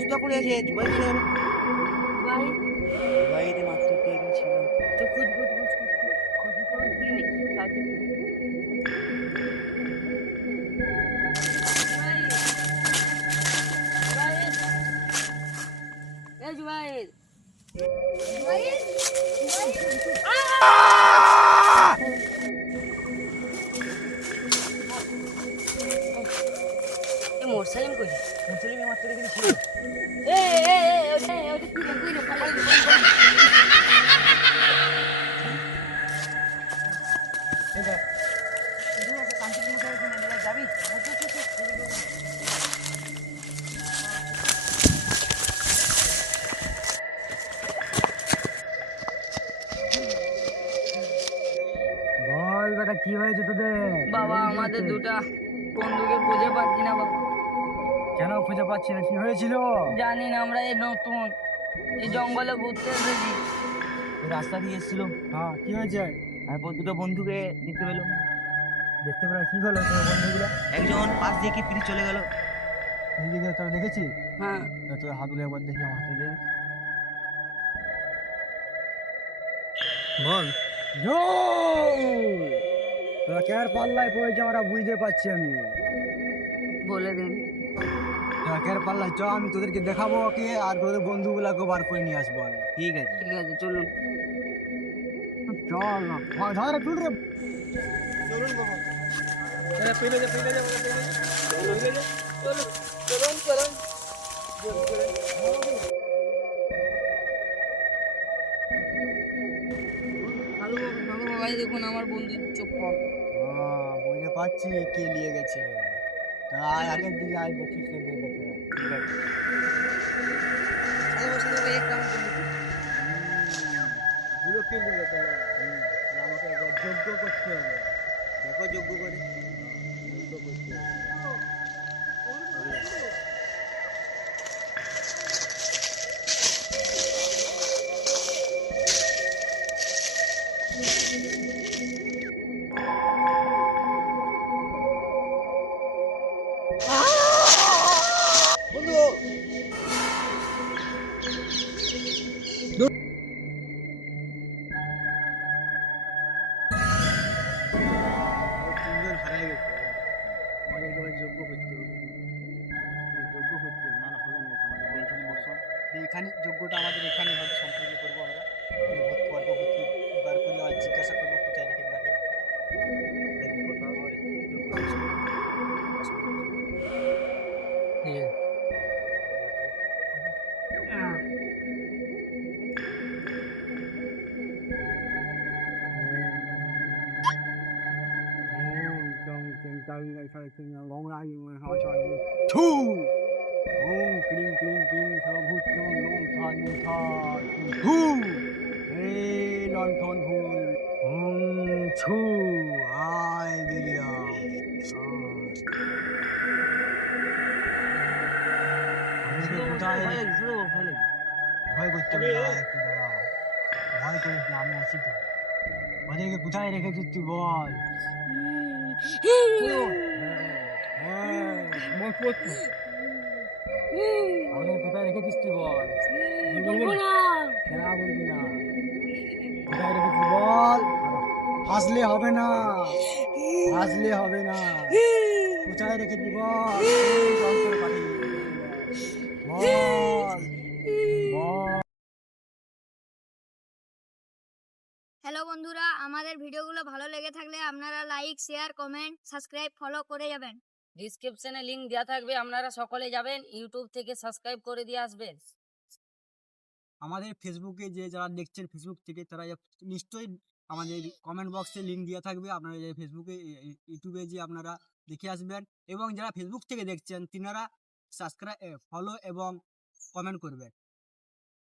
জুতা পড়ে আছে, জুবাই বাইরে মাছ ধরতে গিয়েছিল। তো মোরসালিম কই? মোরসালিমে মাছ ধরে গিয়েছিল। যাবি বল বেটা, কি হয়েছে তোদের? বাবা আমাদের দুটা বন্ধুকে খুঁজে পাচ্ছি না বাবা। কেন খুঁজে পাচ্ছি না? কি হয়েছিল? জানি না, আমরা এই নতুন এই জঙ্গলে ঘুরতে এসেছি। রাস্তা দিয়ে এসেছিল। হ্যাঁ, কি হয়েছে? তারপর দুটো বন্ধুকে দেখতে পেলাম। দেখতে পেলাম? কি হলো তোর বন্ধুগুলো? একজন পাশ দিয়ে কি পিড়ি চলে গেল। তোরা দেখেছিস? হ্যাঁ। তোর হাত উলে একবার দেখি, আমার হাতে দিয়ে বল। তোরা কেয়ার পাল্লায় পড়েছে আমরা বুঝতে পারছি। আমি বলে দিন তোরা কেয়ার পাল্লায় চ, আমি তোদেরকে দেখাবো ওকে, আর তোদের বন্ধুগুলাকে বার করে নিয়ে আসবো আমি। ঠিক আছে, ঠিক আছে, চলুন চল না ধরে তুল রে। চলুন বাবা, পেলে যা চলুন ভাই, দেখুন আমার বন্ধু চোখ কম। বুঝতে পারছি কে নিয়ে গেছে। তা আগের দিকে আয় দেখি কে নিয়ে গেছে। ঠিক আছে, গুলো কে নিয়ে গেছে? আমাকে একবার যোগ্য করতে হবে। দেখো যোগ্য করে যোগ্য করতে হবে। এখানে যোগ্যটা আমাদের এখানে হবে, সম্পূর্ণ করবো আমরা। ভর্তি বার করে আর জিজ্ঞাসা করবো কোথায় রেখে থাকে। ভয় করতে হবে না, একটু দাঁড়া, ভয় করিস না, আমি আছি তো। ওদেরকে কোথায় রেখেছিস তুই বল। আমাদের কোথায় রেখেছিস তুই বল। বলবি না, বলবি না, কোথায় রেখেছিস বল। আসলে হবে না, আসলে হবে না। কোথায় রেখেছি বল? এই যন্ত্র পাঠিয়ে বল, বল। হ্যালো বন্ধুরা, আমাদের ভিডিওগুলো ভালো লেগে থাকলে আপনারা like, share, comment, subscribe, follow করে যাবেন। ডিসক্রিপশনে লিংক দেওয়া থাকবে, আপনারা সকলে যাবেন, ইউটিউব থেকে সাবস্ক্রাইব করে দিয়ে আসবেন। আমাদের ফেসবুকে যে যারা দেখছেন ফেসবুক থেকে তারা নিশ্চয়ই আমাদের কমেন্ট বক্সে লিংক দেওয়া থাকবে, আপনারা যে ফেসবুকে ইউটিউবে যে আপনারা দেখে আসবেন, এবং যারা ফেসবুক থেকে দেখছেন তিনারা সাবস্ক্রাইব, ফলো এবং কমেন্ট করবেন।